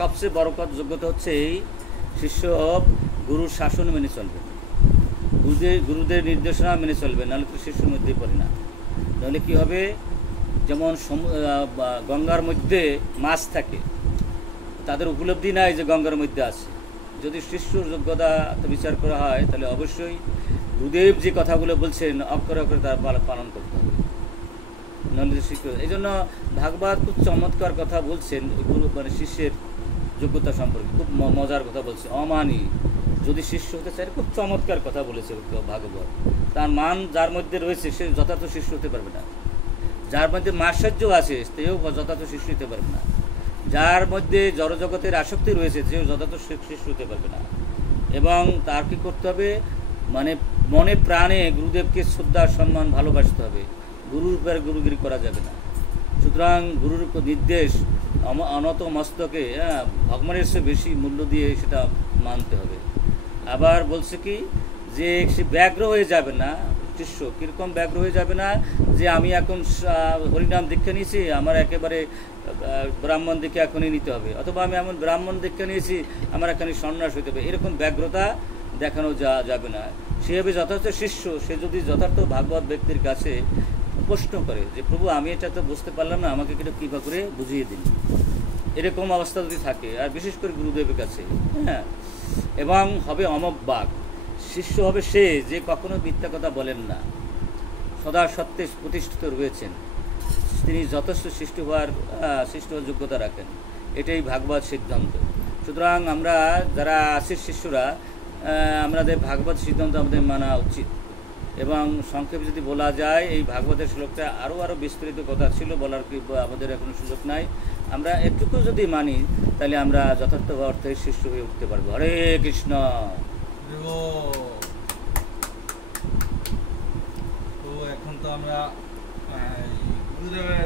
সবচেয়ে বড় যোগ্যতা হচ্ছে এই, শিষ্য গুরুর শাসন মেনে চলবে, গুরুদের নির্দেশনা মেনে চলবে, নাহলে তো শিষ্যর মধ্যেই পড়ে না। নাহলে কী হবে, যেমন গঙ্গার মধ্যে মাছ থাকে, তাদের উপলব্ধি নাই যে গঙ্গার মধ্যে আছে। যদি শিষ্যর যোগ্যতা বিচার করা হয় তাহলে অবশ্যই গুরুদেব যে কথাগুলো বলছেন অক্ষরে অক্ষরে তার পালন করতে হবে, নাহলে শিষ্য। এই জন্য ভাগবত খুব চমৎকার কথা বলছেন গুরু মানে শিষ্যের যোগ্যতা সম্পর্কে, খুব মজার কথা বলছে। অমানি যদি শিষ্য হতে চায়, খুব চমৎকার কথা বলেছে ভাগবত। তার মান যার মধ্যে রয়েছে সে যথার্থ শিষ্য হতে পারবে না, যার মধ্যে মাশ্চর্য আছে সেও যথার্থ শিষ্য হতে পারবে না, যার মধ্যে জড়জগতের আসক্তি রয়েছে সেও যথার্থ শিষ্য হতে পারবে না। এবং তার কী করতে হবে, মানে মনে প্রাণে গুরুদেবকে শ্রদ্ধা সম্মান ভালোবাসতে হবে, গুরুর উপরে গুরুগিরি করা যাবে না। সুতরাং গুরুর নির্দেশ অনত মস্তকে ভগবানের চেয়ে বেশি মূল্য দিয়ে সেটা মানতে হবে। আবার বলছে কি যে সে ব্যগ্র হয়ে যাবে না শিষ্য। কীরকম ব্যগ্র হয়ে যাবে না, যে আমি এখন হরিনাম দীক্ষা নিয়েছি, আমার একেবারে ব্রাহ্মণ দীক্ষা এখনই নিতে হবে, অথবা আমি এমন ব্রাহ্মণ দীক্ষা নিয়েছি আমার এখানে সন্ন্যাস হইতে হবে, এরকম ব্যগ্রতা দেখানো যাবে না। সে হবে যথার্থ শিষ্য। সে যদি যথার্থ ভাগবত ব্যক্তির কাছে প্রশ্ন করে যে প্রভু আমি এটা তো বুঝতে পারলাম না, আমাকে কিন্তু কৃপা করে বুঝিয়ে দিন, এরকম অবস্থা যদি থাকে, আর বিশেষ করে গুরুদেবের কাছে, হ্যাঁ, এবং হবে অমোঘ বাক। শিষ্য হবে সে যে কখনো মিথ্যা কথা বলেন না, সদা সত্যে প্রতিষ্ঠিত রয়েছেন, তিনি যথেষ্ট সৃষ্টি হওয়ার যোগ্যতা রাখেন। এটাই ভাগবত সিদ্ধান্ত। সুতরাং আমরা যারা আছি শিষ্যরা, আমাদের ভাগবত সিদ্ধান্ত আমাদের মানা উচিত। এবং সংক্ষেপে যদি বলা যায়, এই ভাগবতের শ্লোকটা আরও বিস্তৃত কথা ছিল বলার, কি আমাদের এখনো সুযোগ নাই। আমরা এটুকু যদি মানি তাহলে আমরা যথার্থ অর্থে শিষ্য হয়ে উঠতে পারবো। হরে কৃষ্ণ। তো এখন তো আমরা গুরুদেবের